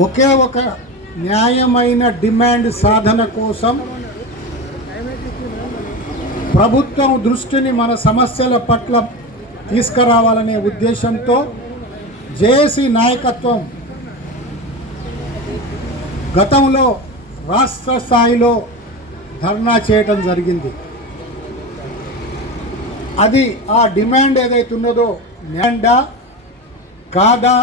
ఒకే ఒక న్యాయమైన డిమాండ్ సాధన కోసం ప్రభుత్వం దృష్టిని మన సమస్యల పట్ల తీసుకురావాలనే ఉద్దేశంతో జేఏసీ నాయకత్వం గతంలో రాష్ట్ర స్థాయిలో ధర్నా చేయటం జరిగింది. అది ఆ డిమాండ్ ఏదైతే ఉన్నదో న్యాండా కాదా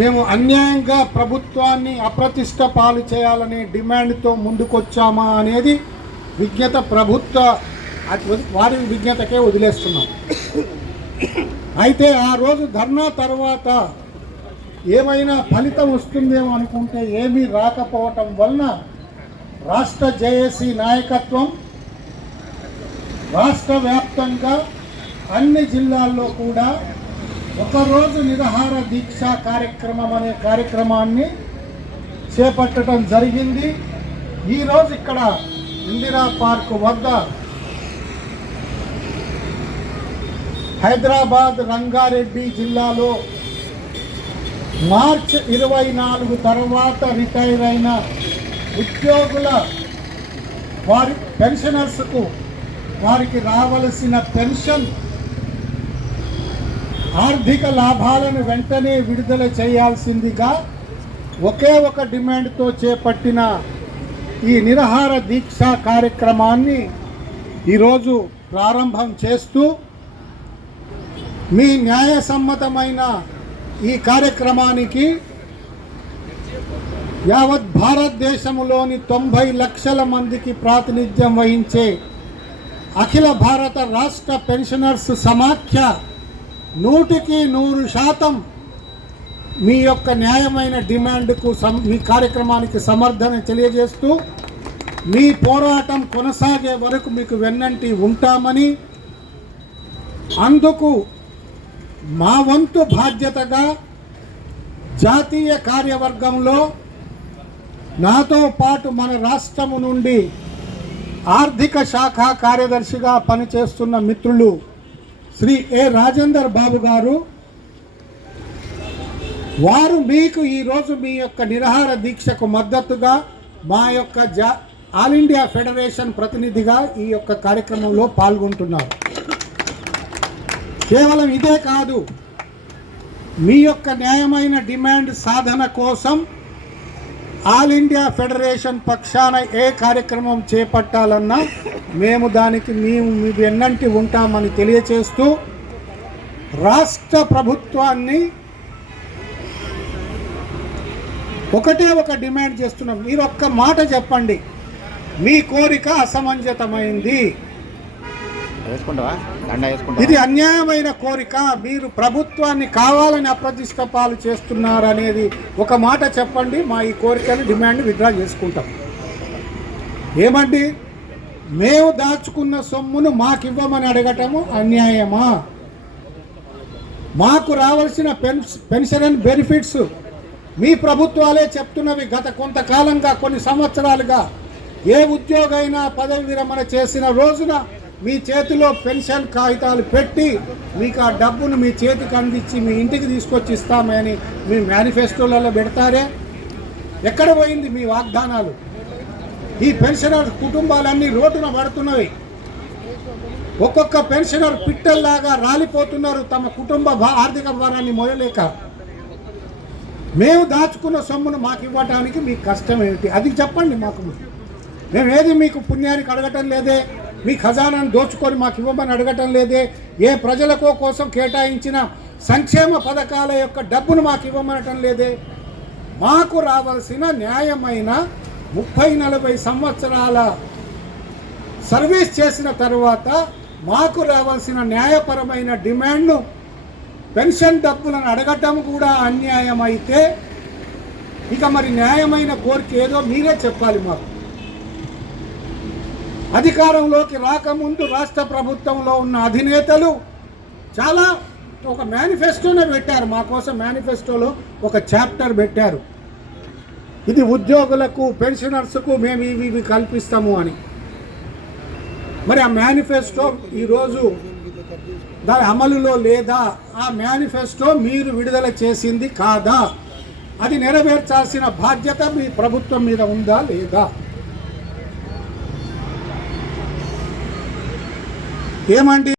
మేము అన్యాయంగా ప్రభుత్వాన్ని అప్రతిష్ట పాలు చేయాలనే డిమాండ్తో ముందుకొచ్చామా అనేది విజ్ఞత ప్రభుత్వ వారి విజ్ఞతకే వదిలేస్తున్నాం. అయితే ఆ రోజు ధర్నా తర్వాత ఏమైనా ఫలితం వస్తుందేమో అనుకుంటే ఏమీ రాకపోవటం వలన రాష్ట్ర జేఏసీ నాయకత్వం రాష్ట్ర వ్యాప్తంగా అన్ని జిల్లాల్లో కూడా ఒకరోజు నిరహార దీక్ష కార్యక్రమం అనే కార్యక్రమాన్ని చేపట్టడం జరిగింది. ఈరోజు ఇక్కడ ఇందిరా పార్క్ వద్ద హైదరాబాద్ రంగారెడ్డి జిల్లాలో మార్చ్ ఇరవై నాలుగు తర్వాత రిటైర్ అయిన ఉద్యోగుల వారి పెన్షనర్స్కు వారికి రావలసిన పెన్షన్ ఆర్థిక లాభాలను వెంటనే విడుదల చేయాల్సిందిగా ఒకే ఒక డిమాండ్తో చేపట్టిన ఈ నిరహార దీక్ష కార్యక్రమాన్ని ఈరోజు ప్రారంభం చేస్తూ మీ న్యాయసమ్మతమైన ఈ కార్యక్రమానికి యావత్ భారతదేశంలోని తొంభై లక్షల మందికి ప్రాతినిధ్యం వహించే అఖిల భారత రాష్ట్ర పెన్షనర్స్ సమాఖ్య నూటికి నూరు శాతం మీ యొక్క న్యాయమైన డిమాండ్కు సం మీ కార్యక్రమానికి సమర్థన తెలియజేస్తూ మీ పోరాటం కొనసాగే వరకు మీకు వెన్నంటి ఉంటామని అందుకు మా వంతు బాధ్యతగా జాతీయ కార్యవర్గంలో నాతో పాటు మన రాష్ట్రము నుండి ఆర్థిక శాఖ కార్యదర్శిగా పనిచేస్తున్న మిత్రులు శ్రీ ఏ రాజేందర్ బాబు గారు వారు మీకు ఈరోజు మీ యొక్క నిరాహార దీక్షకు మద్దతుగా మా యొక్క జా ఆల్ ఇండియా ఫెడరేషన్ ప్రతినిధిగా ఈ యొక్క కార్యక్రమంలో పాల్గొంటున్నారు. కేవలం ఇదే కాదు మీ యొక్క న్యాయమైన డిమాండ్ సాధన కోసం ఆల్ ఇండియా ఫెడరేషన్ పక్షాన ఏ కార్యక్రమం చేపట్టాలన్నా మేము దానికి మేము మీ వెన్నంటి ఉంటామని తెలియచేస్తూ రాష్ట్ర ప్రభుత్వాన్ని ఒకటే ఒక డిమాండ్ చేస్తున్నాం. మీరు ఒక్క మాట చెప్పండి. మీ కోరిక అసమంజతమైంది. ఇది అన్యాయమైన కోరిక. మీరు ప్రభుత్వాన్ని కావాలని అప్రతిష్ట పాలు చేస్తున్నారు అనేది ఒక మాట చెప్పండి. మా ఈ కోరికను డిమాండ్ విత్డ్రా చేసుకుంటాం. ఏమండి? మేము దాచుకున్న సొమ్మును మాకు ఇవ్వమని అడగటము అన్యాయమా? మాకు రావాల్సిన పెన్షన్ అండ్ బెనిఫిట్స్ మీ ప్రభుత్వాలే చెప్తున్నవి గత కొంతకాలంగా కొన్ని సంవత్సరాలుగా. ఏ ఉద్యోగైనా పదవి విరమణ చేసిన రోజున మీ చేతిలో పెన్షన్ కాగితాలు పెట్టి మీకు ఆ డబ్బును మీ చేతికి అందించి మీ ఇంటికి తీసుకొచ్చి ఇస్తామని మీ మేనిఫెస్టోలలో పెడతారే? ఎక్కడ పోయింది మీ వాగ్దానాలు? ఈ పెన్షనర్ కుటుంబాలన్నీ రోడ్డున పడుతున్నవి ఒక్కొక్క పెన్షనర్ పిట్టల్లాగా రాలిపోతున్నారు తమ కుటుంబ ఆర్థిక భారాన్ని మోయలేక. మేము దాచుకున్న సొమ్మును మాకు ఇవ్వడానికి మీకు కష్టం ఏమిటి? అది చెప్పండి మాకు. మేము ఏది మీకు పుణ్యానికి అడగటం లేదే? మీ ఖజానాను దోచుకొని మాకు ఇవ్వమని అడగటం లేదే. ఏ ప్రజలకో కోసం కేటాయించిన సంక్షేమ పథకాల యొక్క డబ్బును మాకు ఇవ్వమనటం లేదే. మాకు రావాల్సిన న్యాయమైన ముప్పై నలభై సంవత్సరాల సర్వీస్ చేసిన తర్వాత మాకు రావాల్సిన న్యాయపరమైన డిమాండ్ను పెన్షన్ డబ్బులను అడగటం కూడా అన్యాయం అయితే ఇక మరి న్యాయమైన కోరిక ఏదో మీరే చెప్పాలి మాకు. అధికారంలోకి రాకముందు రాష్ట్ర ప్రభుత్వంలో ఉన్న అధినేతలు చాలా ఒక మేనిఫెస్టోనే పెట్టారు. మా కోసం మేనిఫెస్టోలో ఒక చాప్టర్ పెట్టారు. ఇది ఉద్యోగులకు పెన్షనర్స్కు మేము ఇవి ఇవి కల్పిస్తాము అని. మరి ఆ మేనిఫెస్టో ఈరోజు దాని అమలులో లేదా? ఆ మేనిఫెస్టో మీరు విడుదల చేసింది కాదా? అది నెరవేర్చాల్సిన బాధ్యత మీ ప్రభుత్వం మీద ఉందా లేదా? ఏమండి?